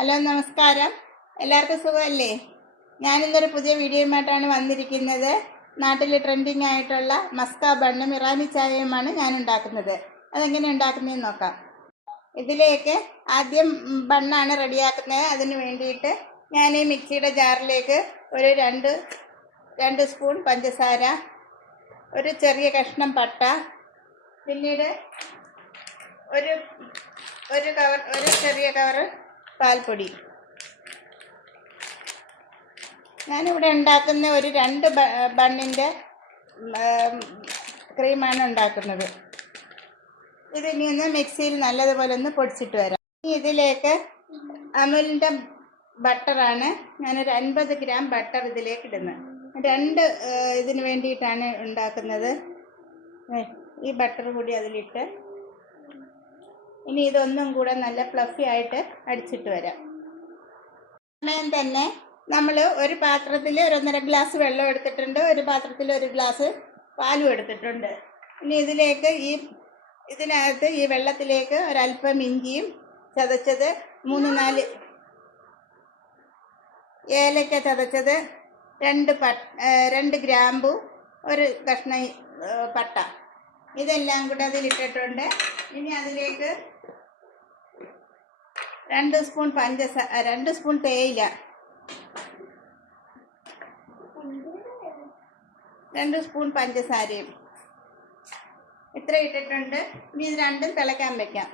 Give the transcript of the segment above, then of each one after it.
Hello, നമസ്കാരം. എല്ലാവർക്കും സുഖമല്ലേ? ഞാനിന്നൊരു പുതിയ വീഡിയോയുമായിട്ടാണ് വന്നിരിക്കുന്നത്. നാട്ടിൽ ട്രെൻഡിങ് ആയിട്ടുള്ള മസ്ക ബണ്ണും ഇറാനി ചായയുമാണ് ഞാൻ ഉണ്ടാക്കുന്നത്. അതെങ്ങനെ ഉണ്ടാക്കുന്നതെന്ന് നോക്കാം. ഇതിലേക്ക് ആദ്യം ബണ്ണാണ് റെഡിയാക്കുന്നത്. അതിന് വേണ്ടിയിട്ട് ഞാൻ ഈ മിക്സിയുടെ ജാറിലേക്ക് ഒരു രണ്ട് സ്പൂൺ പഞ്ചസാര, ഒരു ചെറിയ കഷ്ണം പട്ട, പിന്നീട് ഒരു ചെറിയ കവറ് പാൽപ്പൊടി. ഞാനിവിടെ ഉണ്ടാക്കുന്ന ഒരു 2 ബണ്ണിൻ്റെ ക്രീമാണ് ഉണ്ടാക്കുന്നത്. ഇതിനി ഒന്ന് മിക്സിയിൽ നല്ലതുപോലെ ഒന്ന് പൊടിച്ചിട്ട് വരാം. ഇതിലേക്ക് അമുലിൻ്റെ ബട്ടറാണ്. ഞാനൊരു 50 ഗ്രാം ബട്ടർ ഇതിലേക്ക് ഇടുന്നത്. 2 ഇതിന് വേണ്ടിയിട്ടാണ് ഉണ്ടാക്കുന്നത്. ഈ ബട്ടർ കൂടി അതിലിട്ട് ഇനി ഇതൊന്നും കൂടെ നല്ല ഫ്ലഫി ആയിട്ട് അടിച്ചിട്ട് വരാം. സമയം തന്നെ നമ്മൾ ഒരു പാത്രത്തിൽ 1.5 ഗ്ലാസ് വെള്ളം എടുത്തിട്ടുണ്ട്, ഒരു പാത്രത്തിൽ 1 ഗ്ലാസ് പാലും എടുത്തിട്ടുണ്ട്. ഇനി ഇതിനകത്ത് ഈ വെള്ളത്തിലേക്ക് ഒരല്പം ഇഞ്ചിയും ചതച്ചത്, 3-4 ഏലക്ക ചതച്ചത്, 2 ഗ്രാമ്പു, ഒരു കഷ്ണം പട്ട, ഇതെല്ലാം കൂടെ അതിലിട്ടിട്ടുണ്ട്. ഇനി അതിലേക്ക് 2 സ്പൂൺ പഞ്ചസാര, 2 സ്പൂൺ തേയില, 2 സ്പൂൺ പഞ്ചസാരയും ഇത്ര ഇട്ടിട്ടുണ്ട്. ഇനി ഇത് രണ്ടും തിളയ്ക്കാൻ വയ്ക്കാം.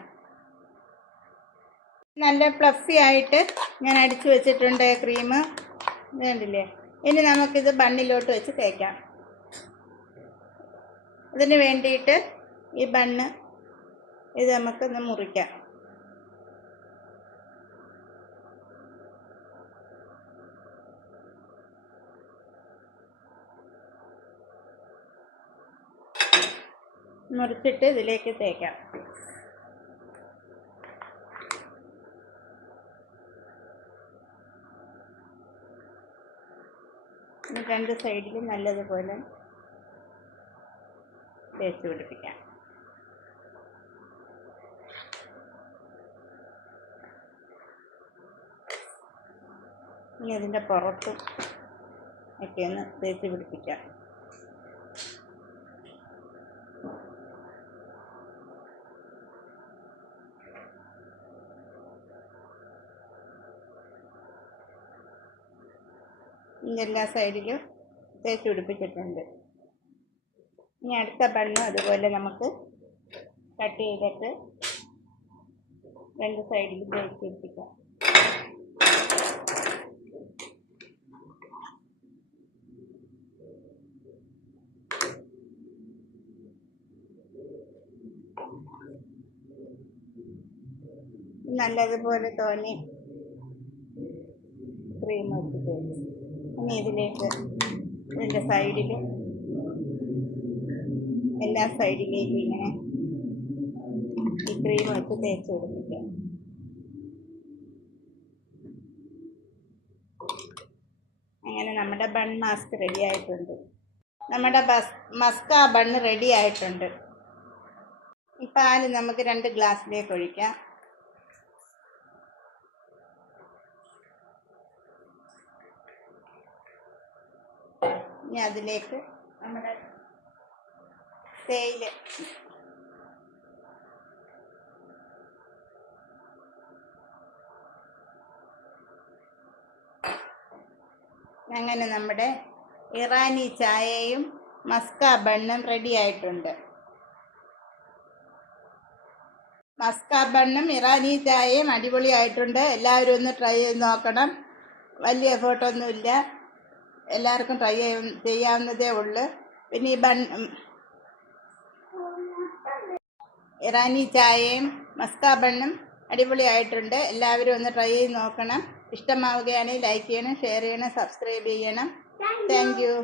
നല്ല ഫ്ലഫി ആയിട്ട് ഞാൻ അടിച്ചു വെച്ചിട്ടുണ്ട് ക്രീം, വേണ്ടില്ലേ. ഇനി നമുക്കിത് ബണ്ണിലോട്ട് വെച്ച് തേക്കാം. ഇതിന് വേണ്ടിയിട്ട് ഈ ബണ്ണ് ഇത് നമുക്കൊന്ന് മുറിക്കാം. മുറിച്ചിട്ട് ഇതിലേക്ക് തേക്കാം. ഇനി 2 സൈഡിലും നല്ലതുപോലെ തേച്ച് പിടിപ്പിക്കാം. ഇനി അതിൻ്റെ പുറത്തും ഒക്കെ ഒന്ന് തേച്ച് പിടിപ്പിക്കാം. എല്ലാ സൈഡിലും തേച്ച് പിടിപ്പിച്ചിട്ടുണ്ട്. ഇനി അടുത്ത ബണ്ണ് അതുപോലെ നമുക്ക് കട്ട് ചെയ്തിട്ട് 2 സൈഡിലും തേച്ച് പിടിപ്പിക്കാം. നല്ലതുപോലെ തോന്നി ക്രീം വെച്ച് തേച്ച് ഇനി ഇതിലേക്ക് ഇതിൻ്റെ സൈഡിലും എല്ലാ സൈഡിലേക്കും ഇങ്ങനെ ഈ ക്രീം വെച്ച് തേച്ച് കൊടുപ്പിക്കാം. അങ്ങനെ നമ്മുടെ ബൺ മാസ്ക് റെഡി ആയിട്ടുണ്ട്. നമ്മുടെ മസ്ക ബണ്ണ് റെഡി ആയിട്ടുണ്ട്. ഈ പാല് നമുക്ക് 2 ഗ്ലാസ്സിലേക്ക് ഒഴിക്കാം. ഇനി അതിലേക്ക് നമ്മുടെ തേയില, അങ്ങനെ നമ്മുടെ ഇറാനി ചായയും മസ്ക ബണ്ണും റെഡി ആയിട്ടുണ്ട്. മസ്ക ബണ്ണും ഇറാനി ചായയും അടിപൊളിയായിട്ടുണ്ട്. എല്ലാവരും ഒന്ന് ട്രൈ ചെയ്ത് നോക്കണം. വലിയ എഫേർട്ടൊന്നുമില്ല, എല്ലാവർക്കും ട്രൈ ചെയ്യാവുന്നതേ ഉള്ളൂ. പിന്നെ ഈ ഇറാനി ചായയും മസ്ക ബണ്ണും അടിപൊളിയായിട്ടുണ്ട്. എല്ലാവരും ഒന്ന് ട്രൈ ചെയ്ത് നോക്കണം. ഇഷ്ടമാവുകയാണെങ്കിൽ ലൈക്ക് ചെയ്യണം, ഷെയർ ചെയ്യണം, സബ്സ്ക്രൈബ് ചെയ്യണം. Thank you.